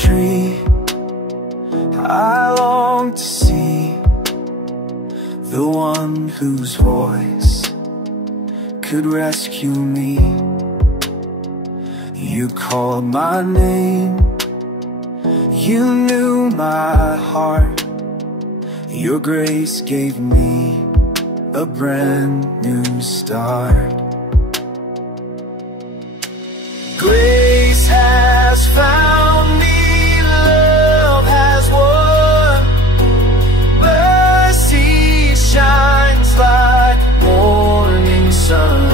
tree, I long to see the one whose voice could rescue me. You called my name, you knew my heart. Your grace gave me a brand new start. Grace has found me, love has won. Mercy shines like morning sun.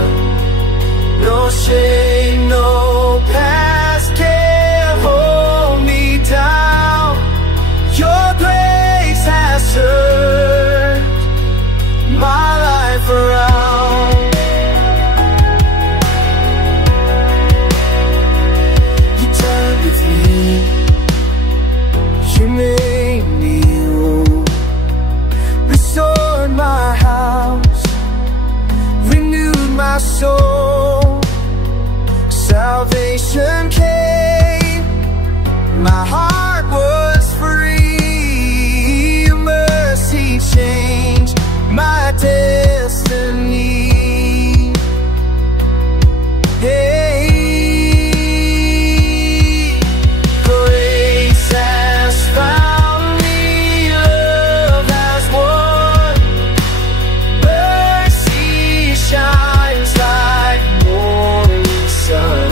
No shame, no past can hold me down. Your grace has turned my life around. You turned with me, you made me whole, restored my house, renewed my soul. Salvation came, my heart was free. Your mercy changed my destiny. Hey, grace has found me, love has won. Mercy shines like morning sun.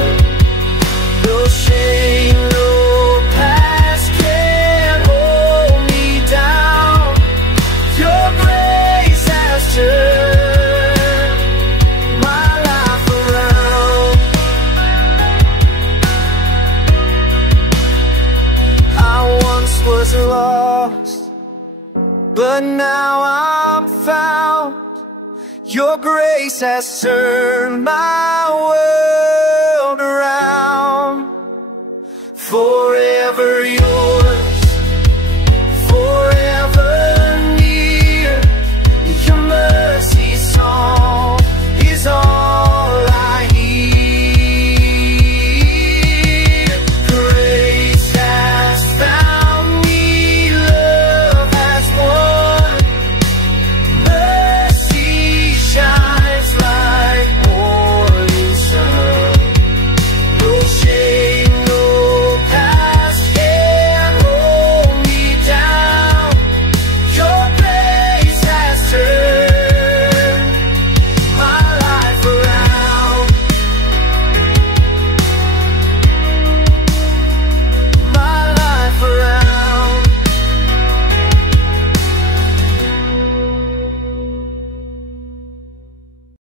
No shame, no past can hold me down. Your grace has turned my life around. I once was lost, but now I'm found. Your grace has turned my world around. Forever yours.